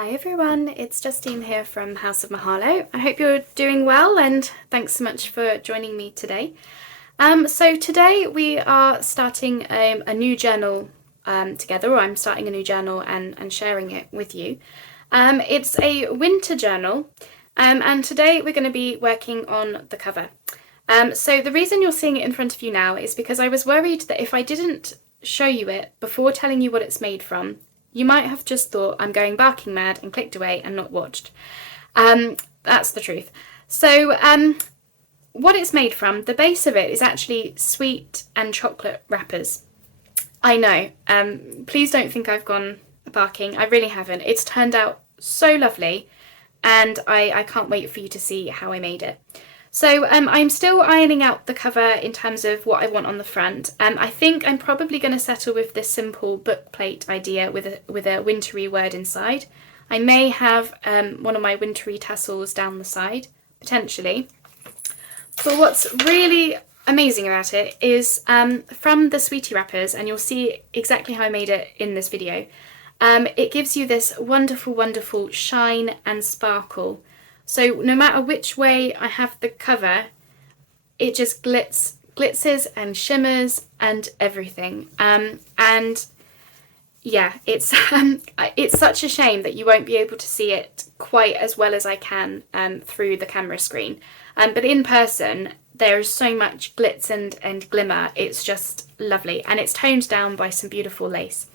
Hi everyone, it's Justine here from House of Mahalo. I hope you're doing well and thanks so much for joining me today. So today we are starting a new journal together, or I'm starting a new journal and sharing it with you. It's a winter journal and today we're going to be working on the cover. So the reason you're seeing it in front of you now is because I was worried that if I didn't show you it before telling you what it's made from, you might have just thought I'm going barking mad and clicked away and not watched. That's the truth. So what it's made from, the base of it is actually sweet and chocolate wrappers. I know, please don't think I've gone barking, I really haven't. It's turned out so lovely and I can't wait for you to see how I made it. So I'm still ironing out the cover in terms of what I want on the front. I think I'm probably going to settle with this simple book plate idea with a wintry word inside. I may have one of my wintry tassels down the side, potentially. But what's really amazing about it is from the sweetie wrappers, and you'll see exactly how I made it in this video, it gives you this wonderful, wonderful shine and sparkle. So no matter which way I have the cover, it just glitzes and shimmers and everything. And yeah, it's such a shame that you won't be able to see it quite as well as I can through the camera screen. But in person, there's so much glitz and glimmer. It's just lovely, and it's toned down by some beautiful lace.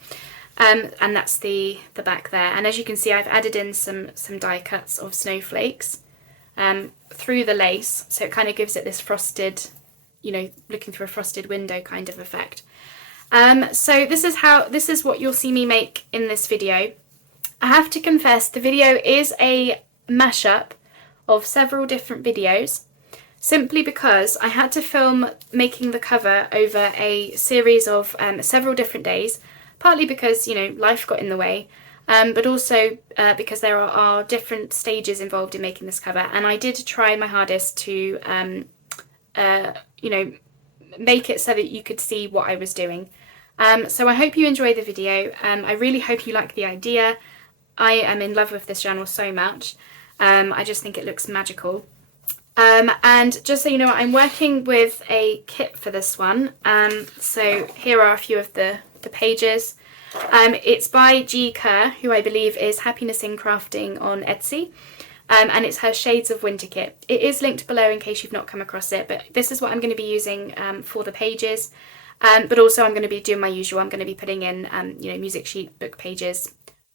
And that's the back there. And as you can see, I've added in some die cuts of snowflakes through the lace, so it kind of gives it this frosted, you know, looking through a frosted window kind of effect. So this is what you'll see me make in this video. I have to confess, the video is a mashup of several different videos, simply because I had to film making the cover over a series of several different days. Partly because, you know, life got in the way, but also because there are different stages involved in making this cover, and I did try my hardest to, you know, make it so that you could see what I was doing. So I hope you enjoy the video. I really hope you like the idea. I am in love with this journal so much. I just think it looks magical. And just so you know, I'm working with a kit for this one. So here are a few of the pages. It's by Kerr, who I believe is Happiness in Crafting on Etsy, and it's her Shades of Winter kit. It is linked below in case you've not come across it, but this is what I'm going to be using for the pages, but also I'm going to be doing my usual. I'm going to be putting in you know, music sheet, book pages,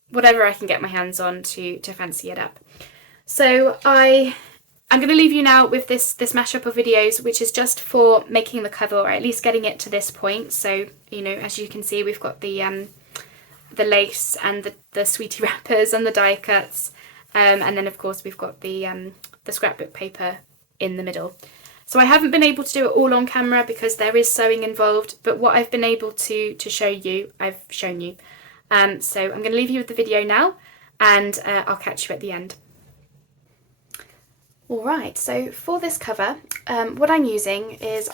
whatever I can get my hands on to fancy it up. So I'm going to leave you now with this mashup of videos, which is just for making the cover, or at least getting it to this point. So, you know, as you can see, we've got the lace and the sweetie wrappers and the die cuts, and then of course we've got the scrapbook paper in the middle. So I haven't been able to do it all on camera because there is sewing involved, but what I've been able to show you, I've shown you. So I'm going to leave you with the video now, and I'll catch you at the end. Alright, so for this cover, what I'm using is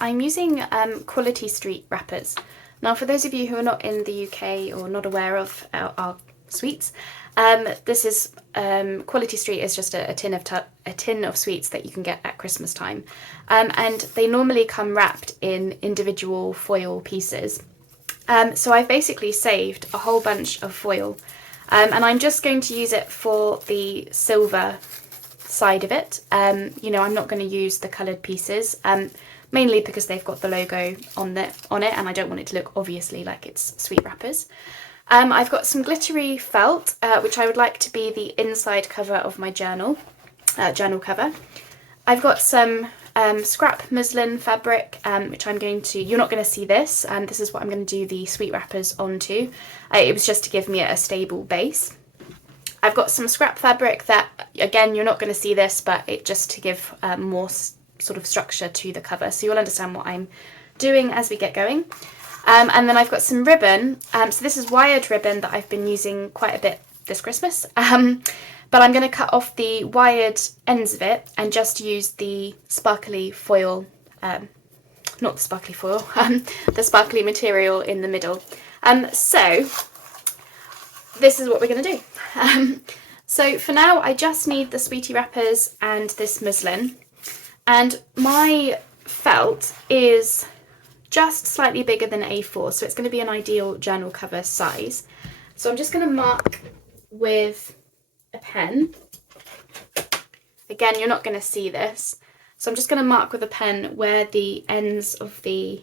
Quality Street wrappers. Now, for those of you who are not in the UK or not aware of our sweets, this is Quality Street is just a tin of sweets that you can get at Christmas time, and they normally come wrapped in individual foil pieces. So I've basically saved a whole bunch of foil, and I'm just going to use it for the silver side of it. You know, I'm not going to use the coloured pieces, mainly because they've got the logo on it, and I don't want it to look obviously like it's sweet wrappers. I've got some glittery felt, which I would like to be the inside cover of my journal cover. I've got some scrap muslin fabric, which I'm going to, you're not going to see this, this is what I'm going to do the sweet wrappers onto. It was just to give me a stable base. I've got some scrap fabric that, again, you're not going to see this, but it just to give more sort of structure to the cover, so you'll understand what I'm doing as we get going. And then I've got some ribbon, so this is wired ribbon that I've been using quite a bit this Christmas, but I'm going to cut off the wired ends of it and just use the sparkly foil, not the sparkly foil, the sparkly material in the middle. So this is what we're going to do. So for now, I just need the sweetie wrappers and this muslin. And my felt is just slightly bigger than A4, so it's going to be an ideal journal cover size. So I'm just going to mark with a pen. Again, you're not going to see this. So I'm just going to mark with a pen where the ends of the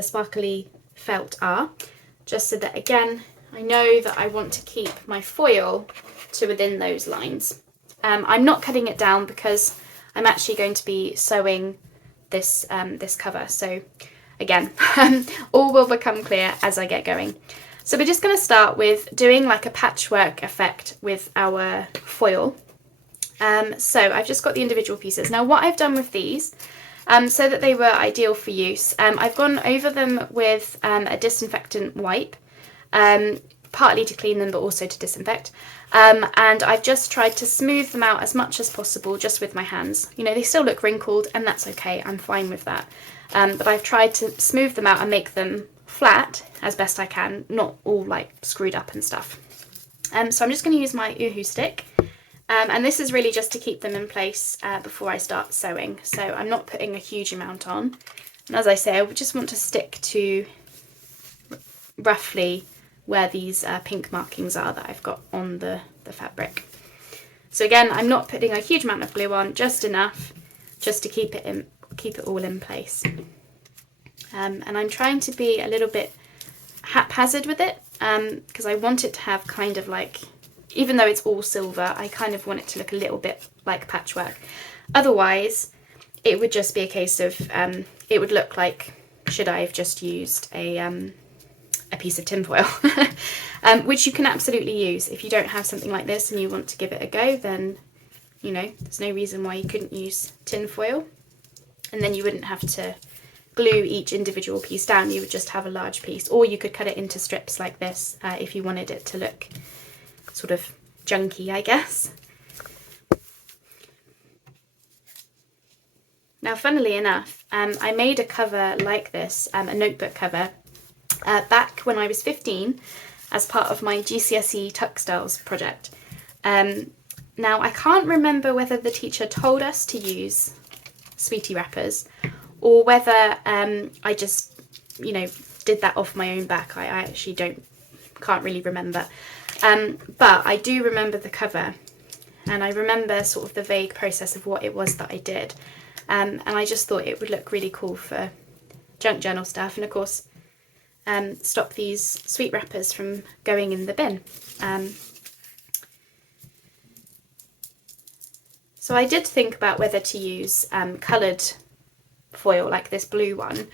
sparkly felt are, just so that, again, I know that I want to keep my foil to within those lines. I'm not cutting it down because I'm actually going to be sewing this this cover. So again, all will become clear as I get going. So we're just going to start with doing like a patchwork effect with our foil. So I've just got the individual pieces. Now what I've done with these, so that they were ideal for use, I've gone over them with a disinfectant wipe, partly to clean them but also to disinfect. And I've just tried to smooth them out as much as possible just with my hands. You know, they still look wrinkled and that's okay, I'm fine with that. But I've tried to smooth them out and make them flat as best I can, not all like screwed up and stuff. So I'm just going to use my Uhu stick. And this is really just to keep them in place before I start sewing. So I'm not putting a huge amount on. And as I say, I just want to stick to roughly where these pink markings are that I've got on the fabric. So again, I'm not putting a huge amount of glue on, just enough just to keep it all in place. And I'm trying to be a little bit haphazard with it because I want it to have kind of like, even though it's all silver, I kind of want it to look a little bit like patchwork. Otherwise, it would just be a case of, it would look like, should I have just used a piece of tinfoil, which you can absolutely use. If you don't have something like this and you want to give it a go, then, you know, there's no reason why you couldn't use tinfoil. And then you wouldn't have to glue each individual piece down, you would just have a large piece. Or you could cut it into strips like this if you wanted it to look sort of junky, I guess. Now, funnily enough, I made a cover like this, a notebook cover, back when I was 15 as part of my GCSE textiles project. Now, I can't remember whether the teacher told us to use sweetie wrappers or whether I just, you know, did that off my own back. I actually can't really remember. But I do remember the cover, and I remember sort of the vague process of what it was that I did. And I just thought it would look really cool for junk journal stuff, and of course stop these sweet wrappers from going in the bin. So I did think about whether to use coloured foil like this blue one,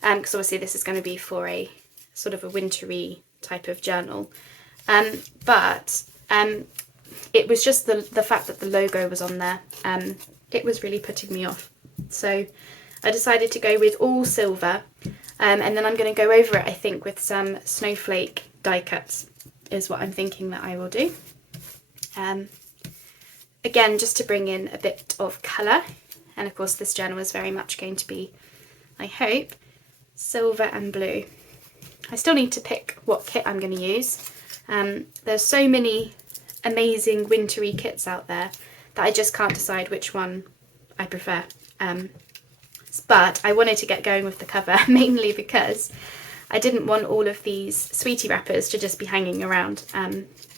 because obviously this is going to be for a sort of a wintry type of journal. But it was just the fact that the logo was on there. It was really putting me off. So I decided to go with all silver, and then I'm going to go over it, I think, with some snowflake die cuts is what I'm thinking that I will do. Again, just to bring in a bit of colour, and of course this journal is very much going to be, I hope, silver and blue. I still need to pick what kit I'm going to use. There's so many amazing wintry kits out there that I just can't decide which one I prefer. But I wanted to get going with the cover mainly because I didn't want all of these sweetie wrappers to just be hanging around,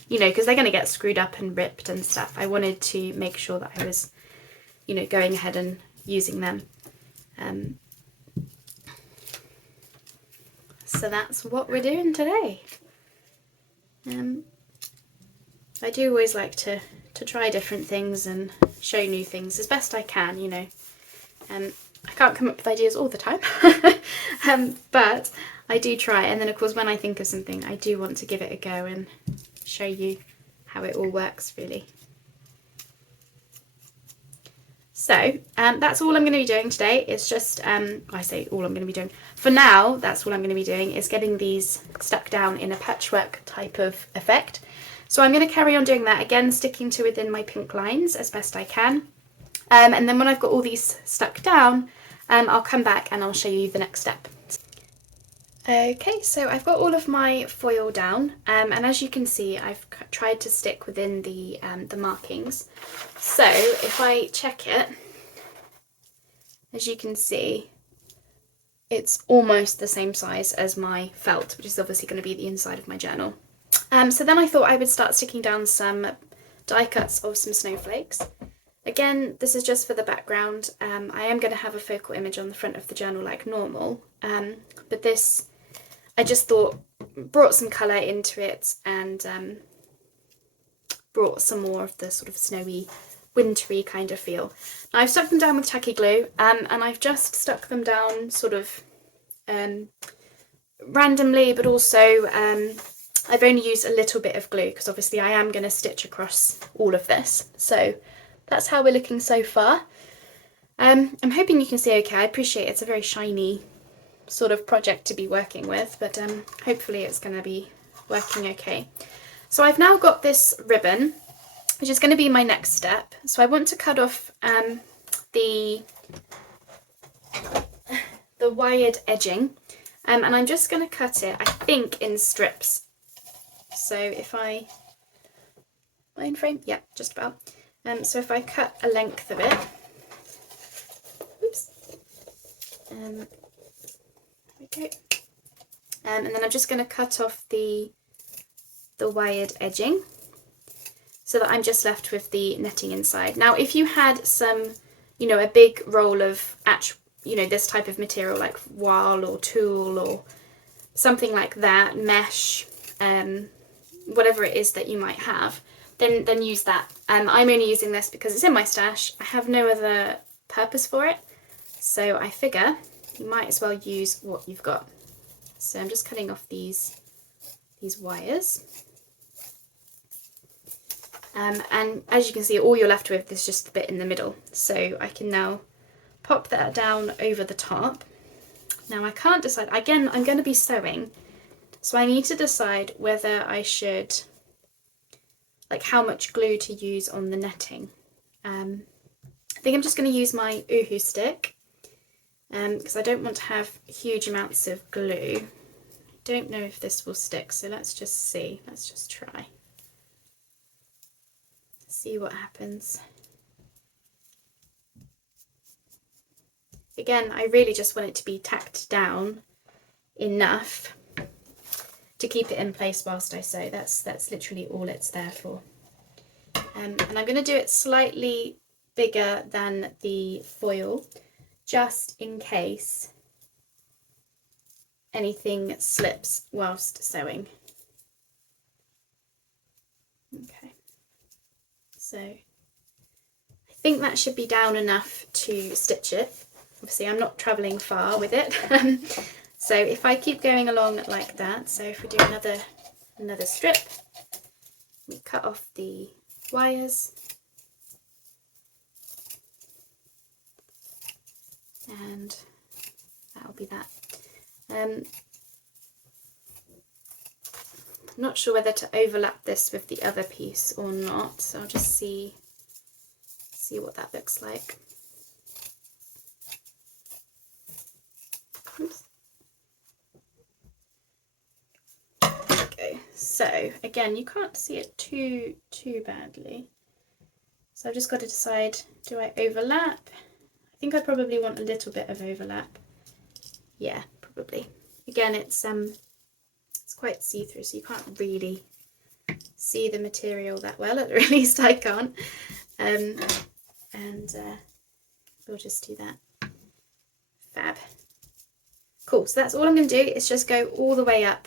you know, because they're going to get screwed up and ripped and stuff. I wanted to make sure that I was, you know, going ahead and using them. So that's what we're doing today. I do always like to try different things and show new things as best I can, you know. I can't come up with ideas all the time, but I do try. And then of course when I think of something, I do want to give it a go and show you how it all works, really. So that's all I'm going to be doing today. It's just, I say all I'm going to be doing. For now, that's all I'm going to be doing is getting these stuck down in a patchwork type of effect. So I'm going to carry on doing that, again sticking to within my pink lines as best I can. And then when I've got all these stuck down, I'll come back and I'll show you the next step. Okay, so I've got all of my foil down, and as you can see, I've tried to stick within the markings. So if I check it, as you can see, it's almost the same size as my felt, which is obviously going to be the inside of my journal. So then I thought I would start sticking down some die cuts of some snowflakes. Again, this is just for the background. I am going to have a focal image on the front of the journal like normal, but this, I just thought, brought some colour into it and brought some more of the sort of snowy, wintry kind of feel. Now I've stuck them down with tacky glue, and I've just stuck them down sort of randomly, but also I've only used a little bit of glue because obviously I am going to stitch across all of this. So that's how we're looking so far. I'm hoping you can see okay. I appreciate it's a very shiny sort of project to be working with, but hopefully it's going to be working okay. So I've now got this ribbon, which is going to be my next step. So I want to cut off the wired edging, and I'm just going to cut it, I think, in strips. So if I, line frame, yeah, just about. So if I cut a length of it, oops, there we go. And then I'm just going to cut off the wired edging so that I'm just left with the netting inside. Now, if you had some, you know, a big roll of this type of material like voile or tulle or something like that, mesh, whatever it is that you might have, then use that. I'm only using this because it's in my stash. I have no other purpose for it, so I figure you might as well use what you've got. So I'm just cutting off these wires. And as you can see, all you're left with is just the bit in the middle. So I can now pop that down over the top. Now I can't decide, again, I'm going to be sewing, so I need to decide whether I should, like how much glue to use on the netting. I think I'm just going to use my Uhu stick, because I don't want to have huge amounts of glue. I don't know if this will stick, so let's just see, let's just try. See what happens. Again, I really just want it to be tacked down enough to keep it in place whilst I sew. That's literally all it's there for. And I'm going to do it slightly bigger than the foil, just in case anything slips whilst sewing. Okay. So I think that should be down enough to stitch it. Obviously I'm not travelling far with it. So if I keep going along like that, so if we do another strip, we cut off the wires, and that'll be that. I'm not sure whether to overlap this with the other piece or not, so I'll just see what that looks like. Oops. Okay, so again, you can't see it too badly, so I've just got to decide, do I overlap? I think I probably want a little bit of overlap. Yeah, probably. Again, it's quite see-through, so you can't really see the material that well, at least I can't. We'll just do that. Fab. Cool, so that's all I'm going to do, is just go all the way up.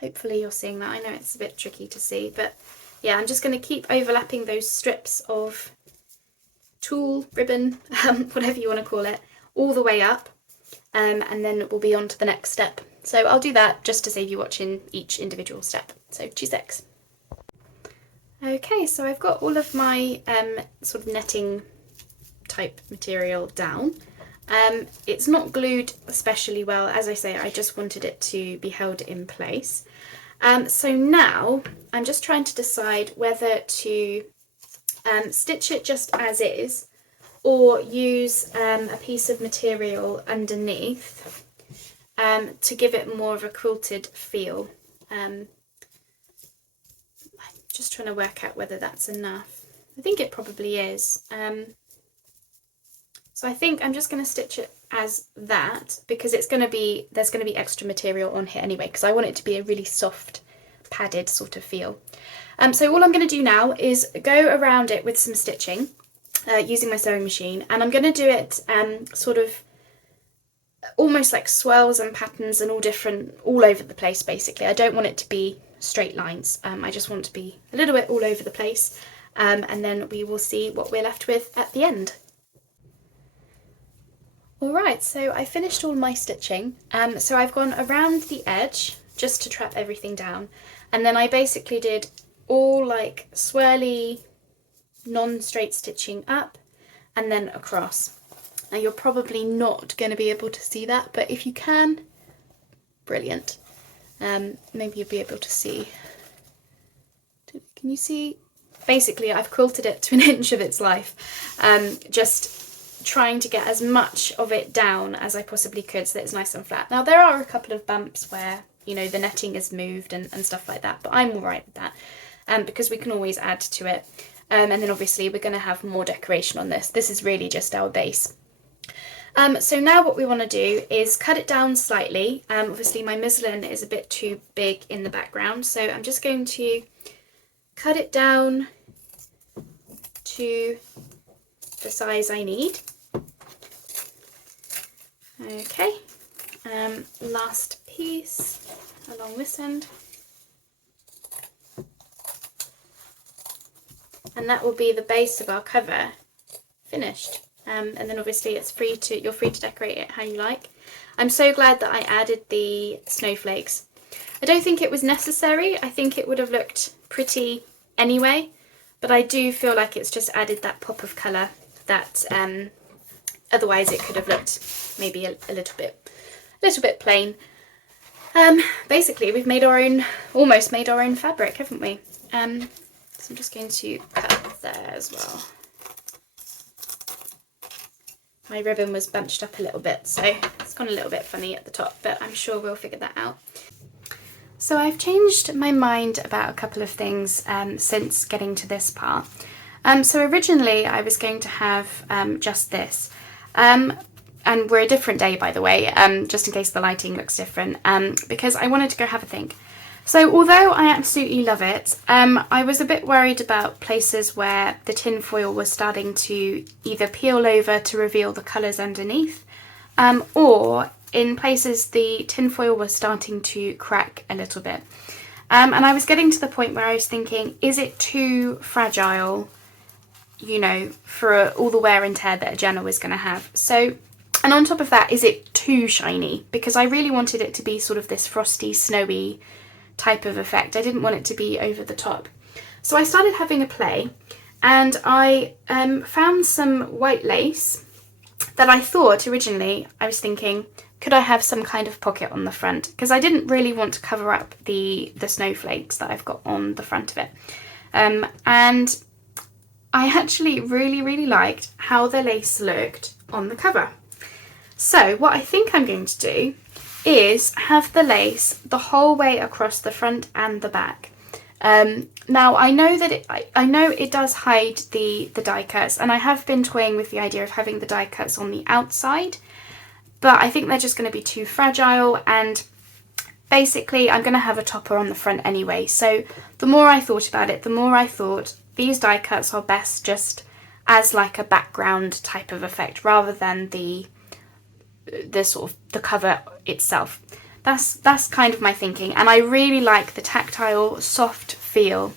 Hopefully you're seeing that. I know it's a bit tricky to see, but yeah, I'm just going to keep overlapping those strips of tulle, ribbon, whatever you want to call it, all the way up, and then we'll be on to the next step. So I'll do that just to save you watching each individual step. So 2 secs. Okay, so I've got all of my sort of netting type material down. It's not glued especially well, as I say, I just wanted it to be held in place. So now I'm just trying to decide whether to stitch it just as is, or use a piece of material underneath to give it more of a quilted feel. I'm just trying to work out whether that's enough. I think it probably is. So I think I'm just going to stitch it as that, because there's going to be extra material on here anyway, because I want it to be a really soft, padded sort of feel. So all I'm going to do now is go around it with some stitching using my sewing machine, and I'm going to do it sort of almost like swirls and patterns and all over the place basically. I don't want it to be straight lines. I just want it to be a little bit all over the place, and then we will see what we're left with at the end. Alright, so I finished all my stitching, so I've gone around the edge just to trap everything down, and then I basically did all like swirly non-straight stitching up and then across. Now you're probably not going to be able to see that, but if you can, brilliant. Maybe you'll be able to see. Can you see? Basically I've quilted it to an inch of its life, just trying to get as much of it down as I possibly could so that it's nice and flat. Now there are a couple of bumps where, you know, the netting is moved and stuff like that, but I'm alright with that, because we can always add to it. And then obviously we're going to have more decoration on this. This is really just our base. So now what we want to do is cut it down slightly. Obviously my muslin is a bit too big in the background, so I'm just going to cut it down to the size I need. Okay, last piece along this end, and that will be the base of our cover finished. And then obviously you're free to decorate it how you like. I'm so glad that I added the snowflakes. I don't think it was necessary. I think it would have looked pretty anyway, but I do feel like it's just added that pop of colour that otherwise it could have looked maybe a little bit plain. Basically we've almost made our own fabric, haven't we? So I'm just going to cut there as well. My ribbon was bunched up a little bit, so it's gone a little bit funny at the top, but I'm sure we'll figure that out. So I've changed my mind about a couple of things since getting to this part. So originally I was going to have just this, and we're a different day by the way, just in case the lighting looks different, because I wanted to go have a think. So although I absolutely love it, I was a bit worried about places where the tin foil was starting to either peel over to reveal the colours underneath, or in places the tin foil was starting to crack a little bit. And I was getting to the point where I was thinking, is it too fragile, you know, for all the wear and tear that a journal is going to have? So, and on top of that, is it too shiny? Because I really wanted it to be sort of this frosty, snowy type of effect. I didn't want it to be over the top. So I started having a play, and I found some white lace that I thought originally, I was thinking, could I have some kind of pocket on the front? Because I didn't really want to cover up the snowflakes that I've got on the front of it. And I actually really liked how the lace looked on the cover. So what I think I'm going to do is have the lace the whole way across the front and the back. Now I know that I know it does hide the die cuts, and I have been toying with the idea of having the die cuts on the outside, but I think they're just going to be too fragile, and basically I'm going to have a topper on the front anyway. So the more I thought about it, the more I thought these die cuts are best just as like a background type of effect rather than the sort of the cover itself. That's kind of my thinking, and I really like the tactile, soft feel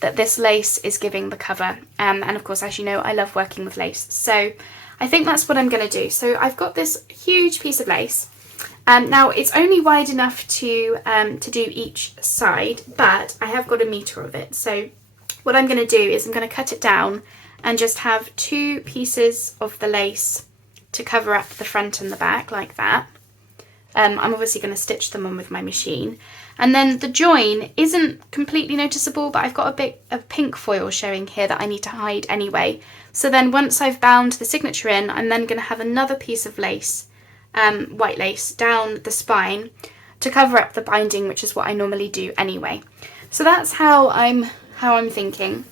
that this lace is giving the cover. And of course, as you know, I love working with lace, so I think that's what I'm going to do. So I've got this huge piece of lace. Now it's only wide enough to do each side, but I have got 1 meter of it. So what I'm going to do is I'm going to cut it down and just have 2 pieces of the lace to cover up the front and the back like that. I'm obviously going to stitch them on with my machine, and then the join isn't completely noticeable, but I've got a bit of pink foil showing here that I need to hide anyway. So then once I've bound the signature in, I'm then going to have another piece of lace white lace down the spine to cover up the binding, which is what I normally do anyway. So that's how I'm thinking.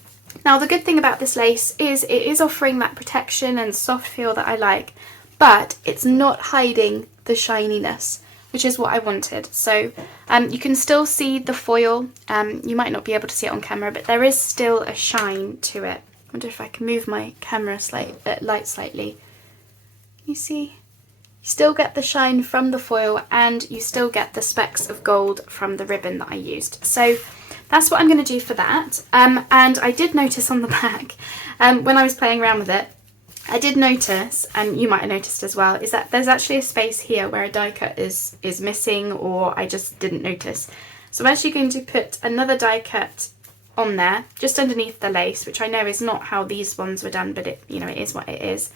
Now the good thing about this lace is it is offering that protection and soft feel that I like, but it's not hiding the shininess, which is what I wanted. So you can still see the foil. You might not be able to see it on camera, but there is still a shine to it. I wonder if I can move my camera light slightly. You see? You still get the shine from the foil, and you still get the specks of gold from the ribbon that I used. So that's what I'm going to do for that. And I did notice on the back, when I was playing around with it, I did notice, and you might have noticed as well, is that there's actually a space here where a die cut is missing, or I just didn't notice. So I'm actually going to put another die cut on there, just underneath the lace, which I know is not how these ones were done, but it is what it is.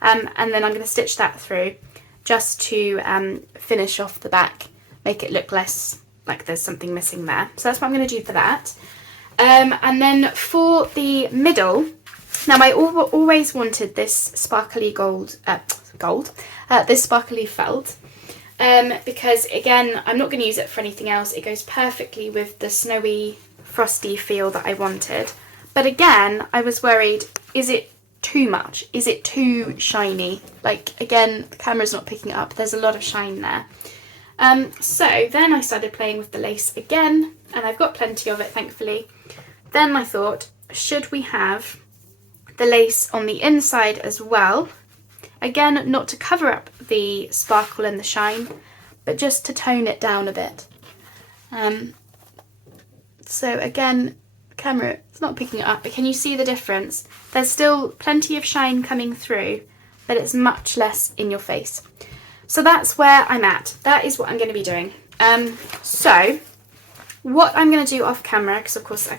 And then I'm going to stitch that through just to finish off the back, make it look less like there's something missing there. So that's what I'm going to do for that. And then for the middle, now I always wanted this sparkly this sparkly felt, because again, I'm not going to use it for anything else. It goes perfectly with the snowy, frosty feel that I wanted. But again, I was worried, is it too much? Is it too shiny? Like, again, the camera's not picking it up. There's a lot of shine there. So then I started playing with the lace again, and I've got plenty of it, thankfully. Then I thought, should we have the lace on the inside as well? Again, not to cover up the sparkle and the shine, but just to tone it down a bit. So again, the camera, it's not picking it up, but can you see the difference? There's still plenty of shine coming through, but it's much less in your face. So that's where I'm at. That is what I'm going to be doing. So what I'm going to do off camera, because of course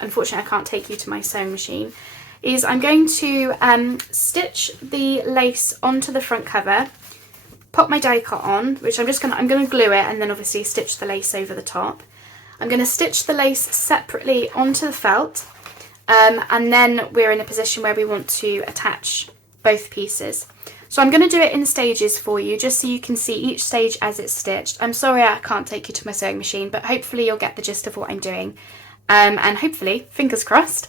unfortunately I can't take you to my sewing machine, is I'm going to stitch the lace onto the front cover, pop my die cut on, which I'm going to glue it and then obviously stitch the lace over the top. I'm going to stitch the lace separately onto the felt, and then we're in a position where we want to attach both pieces. So I'm going to do it in stages for you, just so you can see each stage as it's stitched. I'm sorry I can't take you to my sewing machine, but hopefully you'll get the gist of what I'm doing. And hopefully, fingers crossed,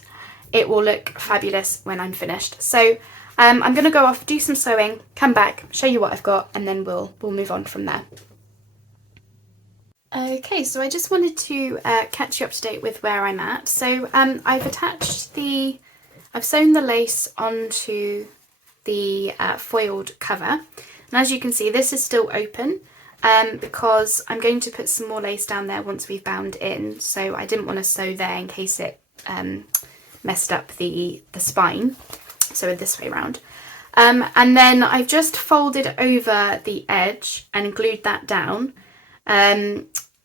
it will look fabulous when I'm finished. So I'm going to go off, do some sewing, come back, show you what I've got, and then we'll move on from there. Okay, so I just wanted to catch you up to date with where I'm at. So I've sewn the lace onto the foiled cover, and as you can see, this is still open because I'm going to put some more lace down there once we've bound in, so I didn't want to sew there in case it messed up the spine, so this way around. And then I've just folded over the edge and glued that down,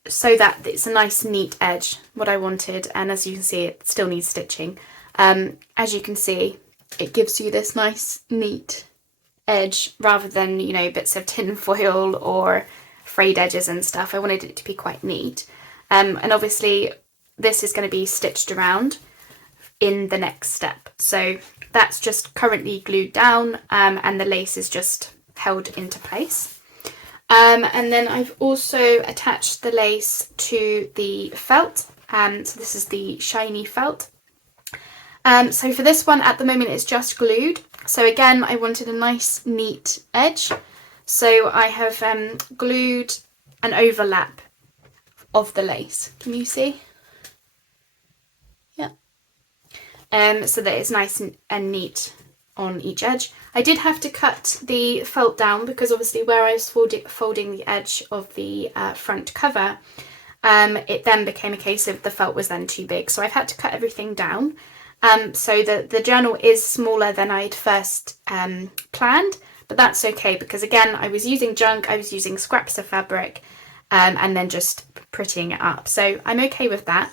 so that it's a nice neat edge, what I wanted. And as you can see, it still needs stitching. As you can see, it gives you this nice neat edge rather than, bits of tin foil or frayed edges and stuff. I wanted it to be quite neat. And obviously this is going to be stitched around in the next step. So that's just currently glued down, and the lace is just held into place. And then I've also attached the lace to the felt. So this is the shiny felt. So for this one, at the moment, it's just glued. So again, I wanted a nice, neat edge. So I have glued an overlap of the lace. Can you see? Yeah. So that it's nice and neat on each edge. I did have to cut the felt down because obviously where I was folding the edge of the front cover, it then became a case of the felt was then too big. So I've had to cut everything down. So the journal is smaller than I'd first planned, but that's okay because again, I was using junk, I was using scraps of fabric, and then just prettying it up. So I'm okay with that.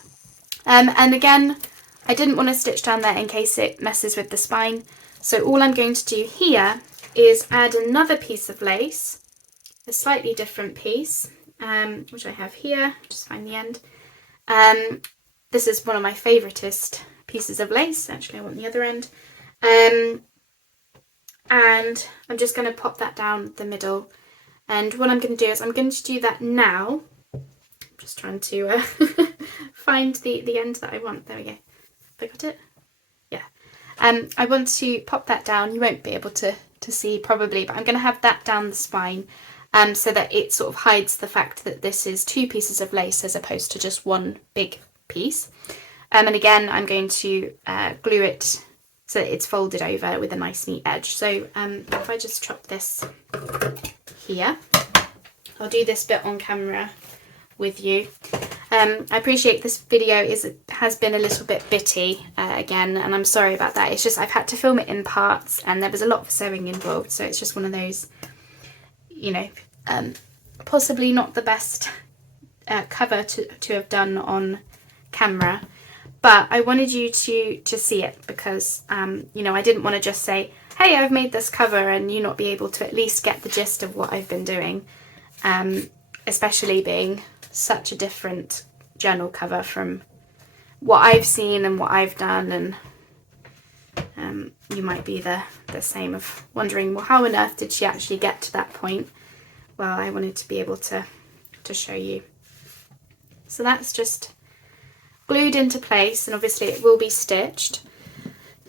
And again, I didn't want to stitch down there in case it messes with the spine. So all I'm going to do here is add another piece of lace, a slightly different piece, which I have here, just find the end. This is one of my favouriteest pieces of lace. Actually, I want the other end. And I'm just going to pop that down the middle. And what I'm going to do is I'm going to do that now. I'm just trying to find the end that I want. There we go. Have I got it? Yeah. I want to pop that down. You won't be able to see probably, but I'm going to have that down the spine so that it sort of hides the fact that this is 2 pieces of lace as opposed to just one big piece. And again, I'm going to glue it so that it's folded over with a nice neat edge. So if I just chop this here, I'll do this bit on camera with you. I appreciate this video has been a little bit bitty again, and I'm sorry about that. It's just I've had to film it in parts and there was a lot of sewing involved, so it's just one of those, you know, possibly not the best cover to have done on camera, but I wanted you to see it because you know, I didn't want to just say, hey, I've made this cover, and you not be able to at least get the gist of what I've been doing, especially being such a different journal cover from what I've seen and what I've done, and you might be the same of wondering, well, how on earth did she actually get to that point? Well, I wanted to be able to show you. So that's just glued into place, and obviously it will be stitched.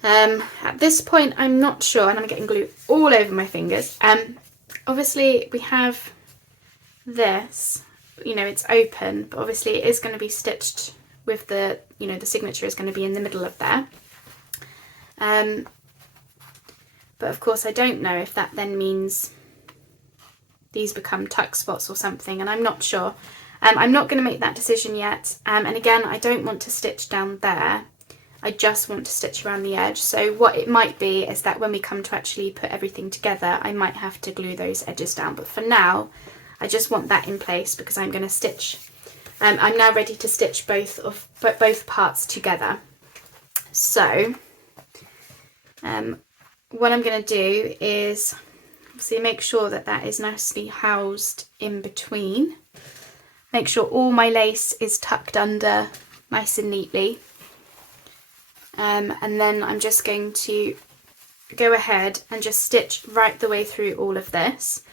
At this point I'm not sure, and I'm getting glue all over my fingers. Obviously we have this, you know, it's open, but obviously it is going to be stitched with the, you know, the signature is going to be in the middle of there. But of course I don't know if that then means these become tuck spots or something, and I'm not sure. I'm not going to make that decision yet, and again, I don't want to stitch down there. I just want to stitch around the edge. So what it might be is that when we come to actually put everything together, I might have to glue those edges down, but for now I just want that in place because I'm going to stitch. I'm now ready to stitch both parts together. So what I'm going to do is obviously make sure that that is nicely housed in between. Make sure all my lace is tucked under nice and neatly. And then I'm just going to go ahead and just stitch right the way through all of this.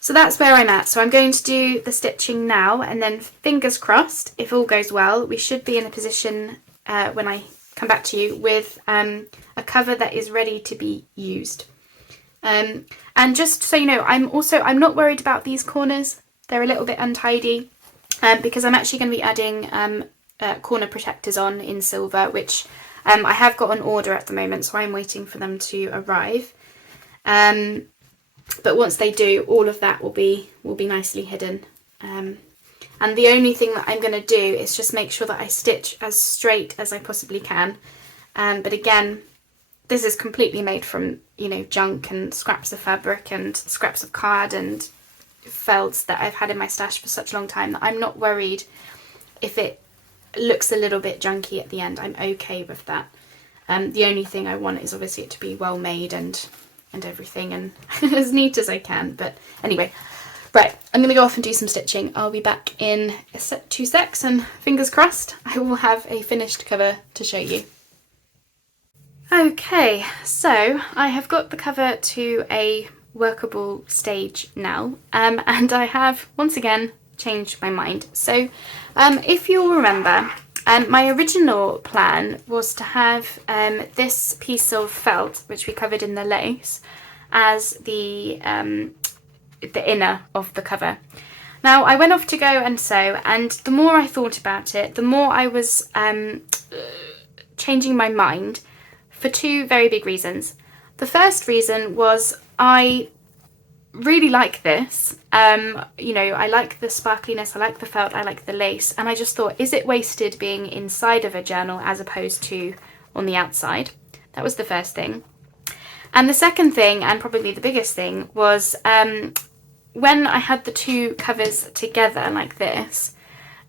So that's where I'm at. So I'm going to do the stitching now, and then fingers crossed, if all goes well, we should be in a position when I come back to you with a cover that is ready to be used. And just so you know, I'm not worried about these corners. They're a little bit untidy because I'm actually going to be adding corner protectors on in silver, which I have got on order at the moment, so I'm waiting for them to arrive. But once they do, all of that will be nicely hidden. And the only thing that I'm going to do is just make sure that I stitch as straight as I possibly can. But again, this is completely made from, you know, junk and scraps of fabric and scraps of card and felts that I've had in my stash for such a long time that I'm not worried if it looks a little bit junky at the end. I'm okay with that. The only thing I want is obviously it to be well made and everything and as neat as I can. But anyway, right, I'm going to go off and do some stitching. I'll be back in 2 secs, and fingers crossed I will have a finished cover to show you. Okay, so I have got the cover to a workable stage now, and I have once again changed my mind. So if you'll remember, my original plan was to have this piece of felt, which we covered in the lace, as the inner of the cover. Now I went off to go and sew, and the more I thought about it, the more I was changing my mind for 2 very big reasons. The first reason was I really like this. You know, I like the sparkliness, I like the felt, I like the lace, and I just thought, is it wasted being inside of a journal as opposed to on the outside? That was the first thing. And the second thing, and probably the biggest thing, was when I had the 2 covers together like this,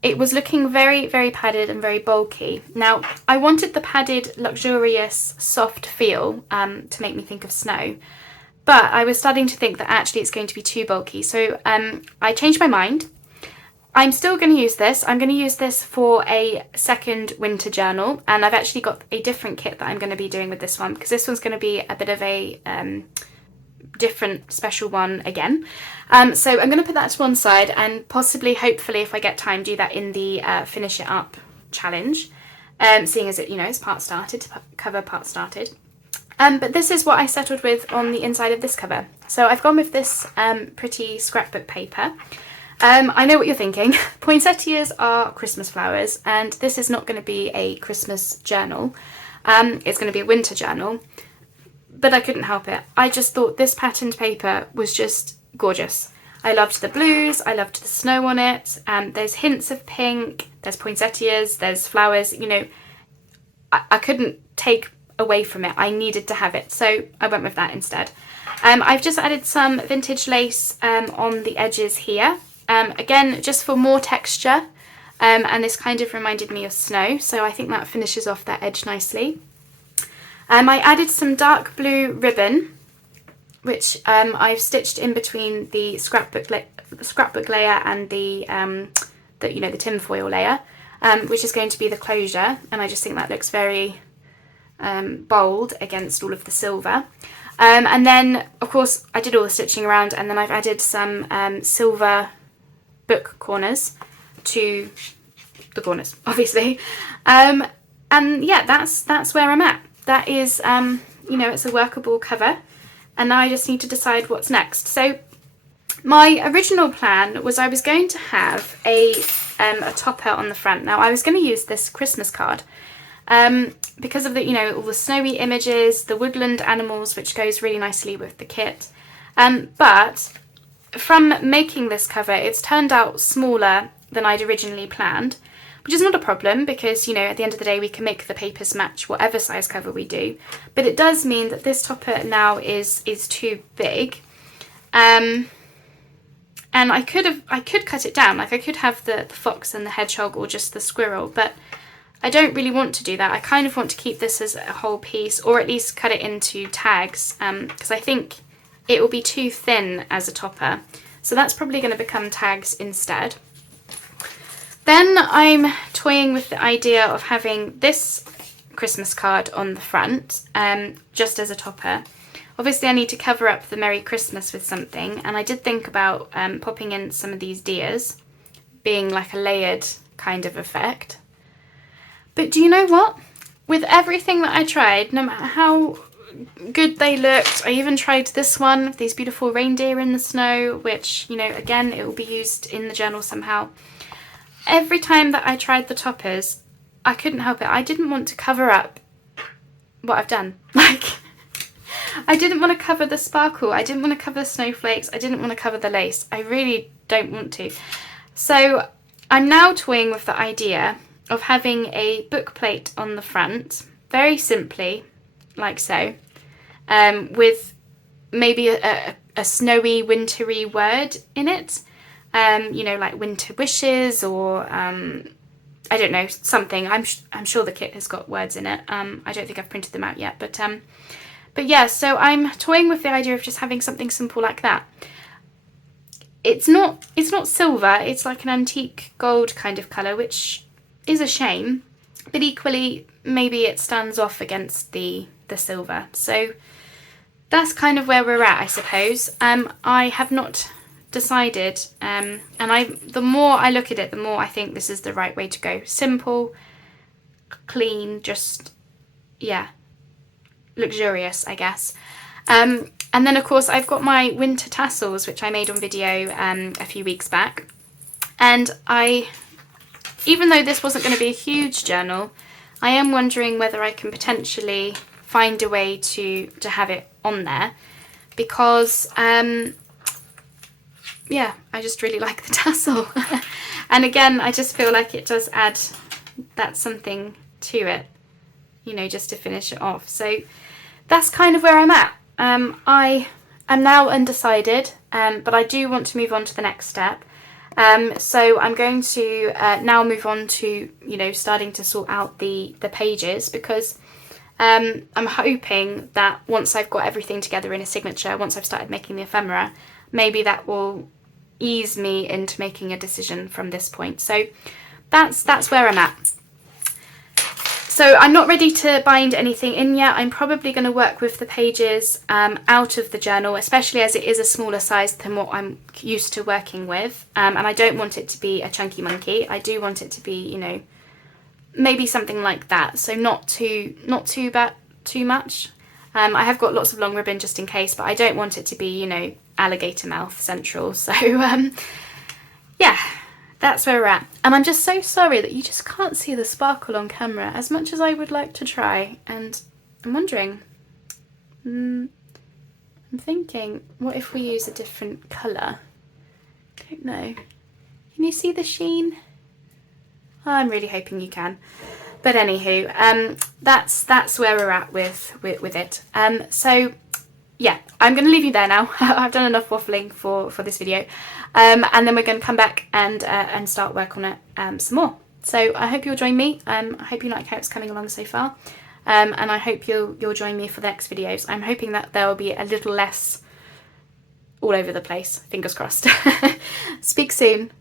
it was looking very, very padded and very bulky. Now, I wanted the padded, luxurious, soft feel to make me think of snow. But I was starting to think that actually it's going to be too bulky. So I changed my mind. I'm still going to use this. I'm going to use this for a second winter journal. And I've actually got a different kit that I'm going to be doing with this one, because this one's going to be a bit of a different special one again. So I'm going to put that to one side and possibly, hopefully, if I get time, do that in the Finish It Up challenge, seeing as it, it's part started, cover part started. But this is what I settled with on the inside of this cover. So I've gone with this pretty scrapbook paper. I know what you're thinking. Poinsettias are Christmas flowers, and this is not going to be a Christmas journal. It's going to be a winter journal, but I couldn't help it. I just thought this patterned paper was just gorgeous. I loved the blues, I loved the snow on it, there's hints of pink, there's poinsettias, there's flowers, I couldn't take away from it. I needed to have it, so I went with that instead. I've just added some vintage lace on the edges here, again just for more texture, and this kind of reminded me of snow, so I think that finishes off that edge nicely. I added some dark blue ribbon, which I've stitched in between the scrapbook layer and the tinfoil layer, which is going to be the closure, and I just think that looks very bold against all of the silver. And then, of course, I did all the stitching around, and then I've added some silver book corners to the corners, obviously. And yeah, that's where I'm at. That is, it's a workable cover, and now I just need to decide what's next. So my original plan was I was going to have a topper on the front. Now I was going to use this Christmas card because of the, all the snowy images, the woodland animals, which goes really nicely with the kit. But from making this cover, it's turned out smaller than I'd originally planned, which is not a problem because, at the end of the day, we can make the papers match whatever size cover we do. But it does mean that this topper now is too big. And I could cut it down, like I could have the fox and the hedgehog or just the squirrel, but I don't really want to do that. I kind of want to keep this as a whole piece, or at least cut it into tags, because I think it will be too thin as a topper. So that's probably going to become tags instead. Then I'm toying with the idea of having this Christmas card on the front, just as a topper. Obviously I need to cover up the Merry Christmas with something, and I did think about popping in some of these deers, being like a layered kind of effect. But do you know what? With everything that I tried, no matter how good they looked, I even tried this one, these beautiful reindeer in the snow, which, again, it will be used in the journal somehow. Every time that I tried the toppers, I couldn't help it. I didn't want to cover up what I've done. I didn't want to cover the sparkle. I didn't want to cover the snowflakes. I didn't want to cover the lace. I really don't want to. So I'm now toying with the idea of having a book plate on the front, very simply, like so, with maybe a snowy, wintry word in it. Like winter wishes, or I don't know, something. I'm sure the kit has got words in it. I don't think I've printed them out yet, but yeah. So I'm toying with the idea of just having something simple like that. It's not silver. It's like an antique gold kind of colour, which is a shame. But equally, maybe it stands off against the silver. So that's kind of where we're at, I suppose. I have not decided, and the more I look at it, the more I think this is the right way to go. Simple, clean, just, yeah, luxurious, I guess. And then of course I've got my winter tassels, which I made on video a few weeks back, and even though this wasn't going to be a huge journal, I am wondering whether I can potentially find a way to have it on there, because yeah, I just really like the tassel. And again, I just feel like it does add that something to it, just to finish it off. So that's kind of where I'm at. I am now undecided, but I do want to move on to the next step. So I'm going to now move on to, starting to sort out the pages, because I'm hoping that once I've got everything together in a signature, once I've started making the ephemera, maybe that will ease me into making a decision from this point. So that's where I'm at. So I'm not ready to bind anything in yet. I'm probably going to work with the pages out of the journal, especially as it is a smaller size than what I'm used to working with. And I don't want it to be a chunky monkey. I do want it to be, you know, maybe something like that. So not too much. I have got lots of long ribbon just in case, but I don't want it to be, you know, alligator mouth central. So yeah. That's where we're at. And I'm just so sorry that you just can't see the sparkle on camera as much as I would like to try. And I'm wondering, I'm thinking, what if we use a different colour? I don't know. Can you see the sheen? Oh, I'm really hoping you can. But anywho, that's where we're at with it. So yeah, I'm going to leave you there now. I've done enough waffling for this video. And then we're going to come back and start work on it some more. So I hope you'll join me. I hope you like how it's coming along so far. And I hope you'll join me for the next videos. I'm hoping that there will be a little less all over the place. Fingers crossed. Speak soon.